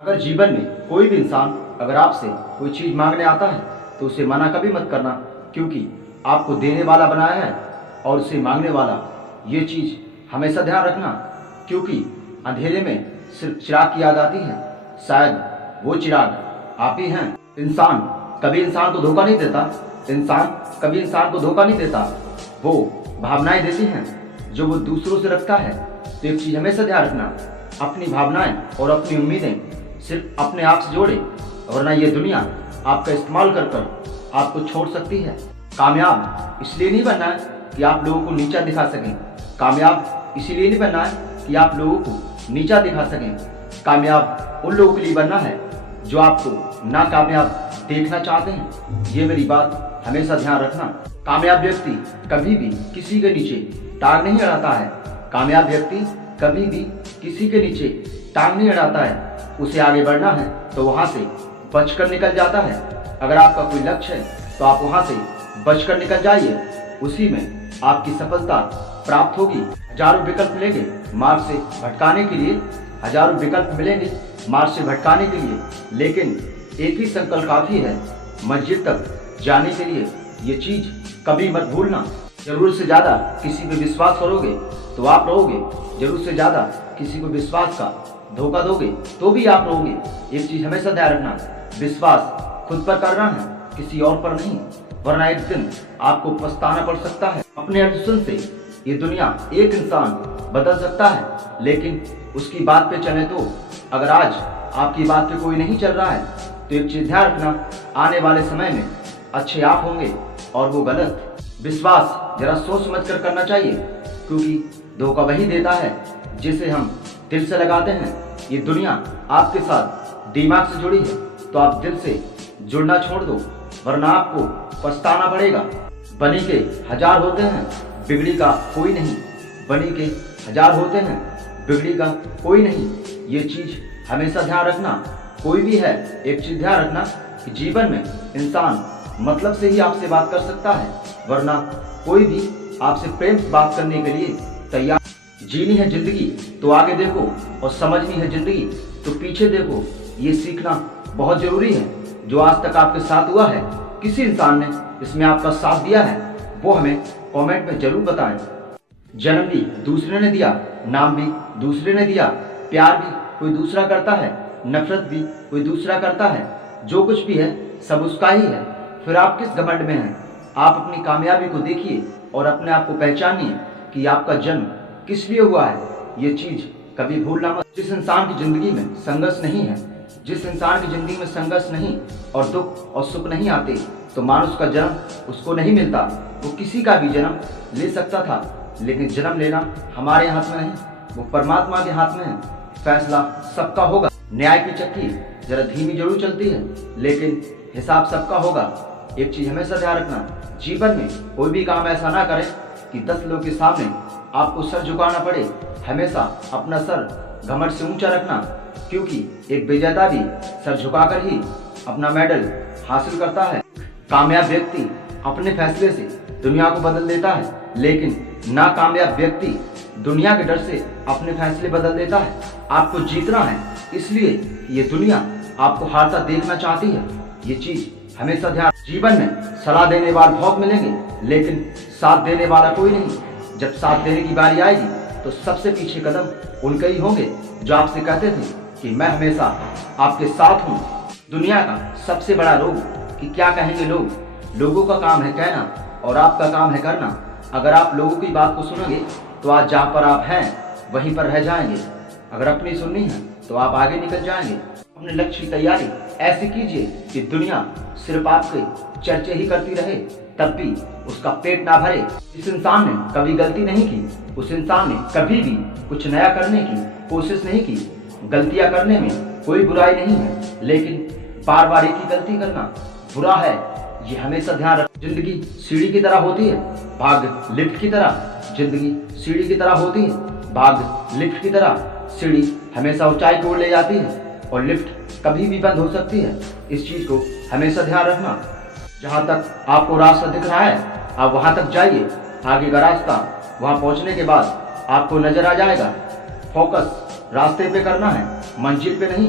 अगर जीवन में कोई भी इंसान अगर आपसे कोई चीज़ मांगने आता है तो उसे मना कभी मत करना, क्योंकि आपको देने वाला बनाया है और उसे मांगने वाला। ये चीज़ हमेशा ध्यान रखना, क्योंकि अंधेरे में सिर्फ चिराग की याद आती है, शायद वो चिराग आप ही हैं। इंसान कभी इंसान को धोखा नहीं देता, इंसान कभी इंसान को धोखा नहीं देता, वो भावनाएं देती हैं जो वो दूसरों से रखता है। तो एक चीज़ हमेशा ध्यान रखना, अपनी भावनाएं और अपनी उम्मीदें सिर्फ अपने आप से जोड़े, वरना ये दुनिया आपका इस्तेमाल कर कर आपको छोड़ सकती है। कामयाब इसलिए नहीं बनना है कि आप लोगों को नीचा दिखा सकें, कामयाब इसीलिए नहीं बनना है कि आप लोगों को नीचा दिखा सकें। कामयाब उन लोगों के लिए बनना है जो आपको नाकामयाब देखना चाहते हैं। ये मेरी बात हमेशा ध्यान रखना। कामयाब व्यक्ति कभी भी किसी के नीचे टांग नहीं अड़ाता है, कामयाब व्यक्ति कभी भी किसी के नीचे टांग नहीं अड़ाता है। उसे आगे बढ़ना है तो वहाँ से बचकर निकल जाता है। अगर आपका कोई लक्ष्य है तो आप वहाँ से बचकर निकल जाइए, उसी में आपकी सफलता प्राप्त होगी। हजारों विकल्प मिलेंगे मार्ग से भटकाने के लिए, हजारों विकल्प मिलेंगे मार्ग से भटकाने के लिए, लेकिन एक ही संकल्प काफी है मंजिल तक जाने के लिए। ये चीज कभी मत भूलना। जरूरत से ज्यादा किसी पे विश्वास करोगे तो आप रहोगे, जरूरत से ज्यादा किसी को विश्वास का धोखा दोगे तो भी आप रहोगे। एक चीज हमेशा ध्यान रखना, विश्वास खुद पर करना है, किसी और पर नहीं, वरना एक दिन आपको पछताना पड़ सकता है। अपने अनुशासन से ये दुनिया एक इंसान बदल सकता है, लेकिन उसकी बात पे चले तो। अगर आज आपकी बात पे कोई नहीं चल रहा है तो एक चीज ध्यान रखना, आने वाले समय में अच्छे आप होंगे और वो गलत। विश्वास जरा सोच समझ कर करना चाहिए, क्योंकि धोखा वही देता है जिसे हम दिल से लगाते हैं। ये दुनिया आपके साथ दिमाग से जुड़ी है, तो आप दिल से जुड़ना छोड़ दो, वरना आपको पछताना पड़ेगा। बनी के हजार होते हैं, बिगड़ी का कोई नहीं, बनी के हजार होते हैं, बिगड़ी का कोई नहीं। ये चीज हमेशा ध्यान रखना। कोई भी है, एक चीज ध्यान रखना कि जीवन में इंसान मतलब से ही आपसे बात कर सकता है, वरना कोई भी आपसे प्रेम से बात करने के लिए तैयार। जीनी है जिंदगी तो आगे देखो, और समझनी है जिंदगी तो पीछे देखो। ये सीखना बहुत जरूरी है। जो आज तक आपके साथ हुआ है, किसी इंसान ने इसमें आपका साथ दिया है, वो हमें कमेंट में जरूर बताएं। जन्म भी दूसरे ने दिया, नाम भी दूसरे ने दिया, प्यार भी कोई दूसरा करता है, नफरत भी कोई दूसरा करता है। जो कुछ भी है सब उसका ही है, फिर आप किस घमंड में हैं? आप अपनी कामयाबी को देखिए और अपने आप को पहचानिए कि आपका जन्म किस लिए हुआ है। ये चीज कभी भूलना मत। जिस इंसान की जिंदगी में संघर्ष नहीं है, जिस इंसान की जिंदगी में संघर्ष नहीं और दुख और सुख नहीं आते, तो मानुष का जन्म उसको नहीं मिलता। वो किसी का भी जन्म ले सकता था, लेकिन जन्म लेना हमारे हाथ में नहीं, वो परमात्मा के हाथ में है। फैसला सबका होगा। न्याय की चक्की जरा धीमी जरूर चलती है, लेकिन हिसाब सबका होगा। एक चीज हमेशा ध्यान रखना, जीवन में कोई भी काम ऐसा ना करें कि 10 लोगों के सामने आपको सर झुकाना पड़े। हमेशा अपना सर घमंड से ऊंचा रखना, क्योंकि एक विजेता भी सर झुकाकर ही अपना मेडल हासिल करता है। कामयाब व्यक्ति अपने फैसले से दुनिया को बदल देता है, लेकिन नाकामयाब व्यक्ति दुनिया के डर से अपने फैसले बदल देता है। आपको जीतना है, इसलिए ये दुनिया आपको हारता देखना चाहती है। ये चीज हमेशा ध्यान। जीवन में सलाह देने वाले बहुत मिलेंगे, लेकिन साथ देने वाला कोई नहीं। जब साथ देने की बारी आएगी तो सबसे पीछे कदम उनके ही होंगे जो आपसे कहते थे कि मैं हमेशा आपके साथ हूँ। दुनिया का सबसे बड़ा रोग कि क्या कहेंगे लोग। लोगों का काम है कहना और आपका काम है करना। अगर आप लोगों की बात को सुनोगे तो आज जहाँ पर आप हैं वहीं पर रह जाएंगे। अगर अपनी सुननी है तो आप आगे निकल जाएंगे। अपने लक्ष्य की तैयारी ऐसी कीजिए कि दुनिया सिर्फ आपके चर्चे ही करती रहे, तब भी उसका पेट ना भरे। इस इंसान ने कभी गलती नहीं की, उस इंसान ने कभी भी कुछ नया करने की कोशिश नहीं की। गलतियां करने में कोई बुराई नहीं है, लेकिन बार बार एक ही गलती करना बुरा है। ये हमेशा ध्यान रख। जिंदगी सीढ़ी की तरह होती है, भाग्य लिफ्ट की तरह। जिंदगी सीढ़ी की तरह होती है, भाग्य लिफ्ट की तरह। सीढ़ी हमेशा ऊंचाई की ओर ले जाती है और लिफ्ट कभी भी बंद हो सकती है। इस चीज को हमेशा ध्यान रखना। जहाँ तक आपको रास्ता दिख रहा है आप वहाँ तक जाइए। आगे का रास्ता वहाँ पहुँचने के बाद आपको नजर आ जाएगा। फोकस रास्ते पे करना है, मंजिल पे नहीं।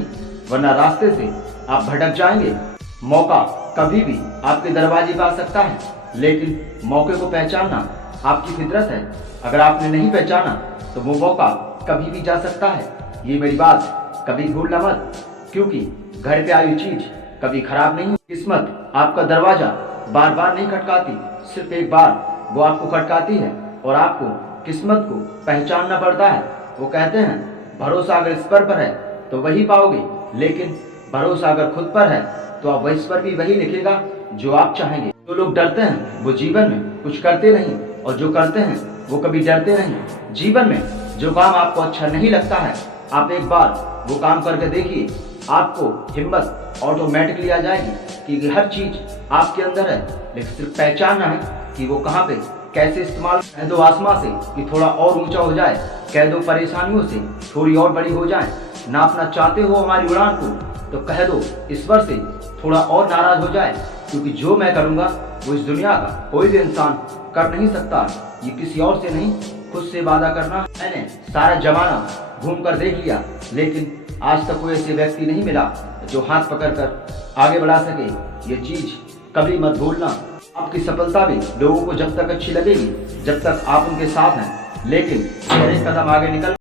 वरना रास्ते से आप भटक जाएंगे। मौका कभी भी आपके दरवाजे पर आ सकता है, लेकिन मौके को पहचानना आपकी फितरत है। अगर आपने नहीं पहचाना तो वो मौका कभी भी जा सकता है। ये मेरी बात कभी भूलना मत, क्योंकि घर पे आई चीज कभी खराब नहीं होती। किस्मत आपका दरवाजा बार बार नहीं खटकाती, सिर्फ एक बार वो आपको खटकाती है और आपको किस्मत को पहचानना पड़ता है। वो कहते हैं भरोसा अगर ईश्वर पर है तो वही पाओगे, लेकिन भरोसा अगर खुद पर है तो आप ईश्वर भी वही लिखेगा जो आप चाहेंगे। जो लोग डरते हैं वो जीवन में कुछ करते नहीं, और जो करते हैं वो कभी डरते नहीं। जीवन में जो काम आपको अच्छा नहीं लगता है, आप एक बार वो काम करके देखिए, आपको हिम्मत ऑटोमेटिकली आ जाएगी कि हर चीज आपके अंदर है, लेकिन सिर्फ पहचानना है कि वो कहाँ पे कैसे इस्तेमाल। कह दो आसमां से कि थोड़ा और ऊंचा हो जाए, कह दो परेशानियों से थोड़ी और बड़ी हो जाए। नापना चाहते हो हमारी उड़ान को तो कह दो ईश्वर से थोड़ा और नाराज हो जाए, क्योंकि जो मैं करूँगा वो इस दुनिया का कोई भी इंसान कर नहीं सकता। ये किसी और से नहीं, खुद से वादा करना। मैंने सारा जमाना घूम कर देख लिया, लेकिन आज तक कोई ऐसे व्यक्ति नहीं मिला जो हाथ पकड़कर आगे बढ़ा सके। ये चीज कभी मत भूलना। आपकी सफलता भी लोगों को जब तक अच्छी लगेगी जब तक आप उनके साथ हैं, लेकिन एक कदम आगे निकल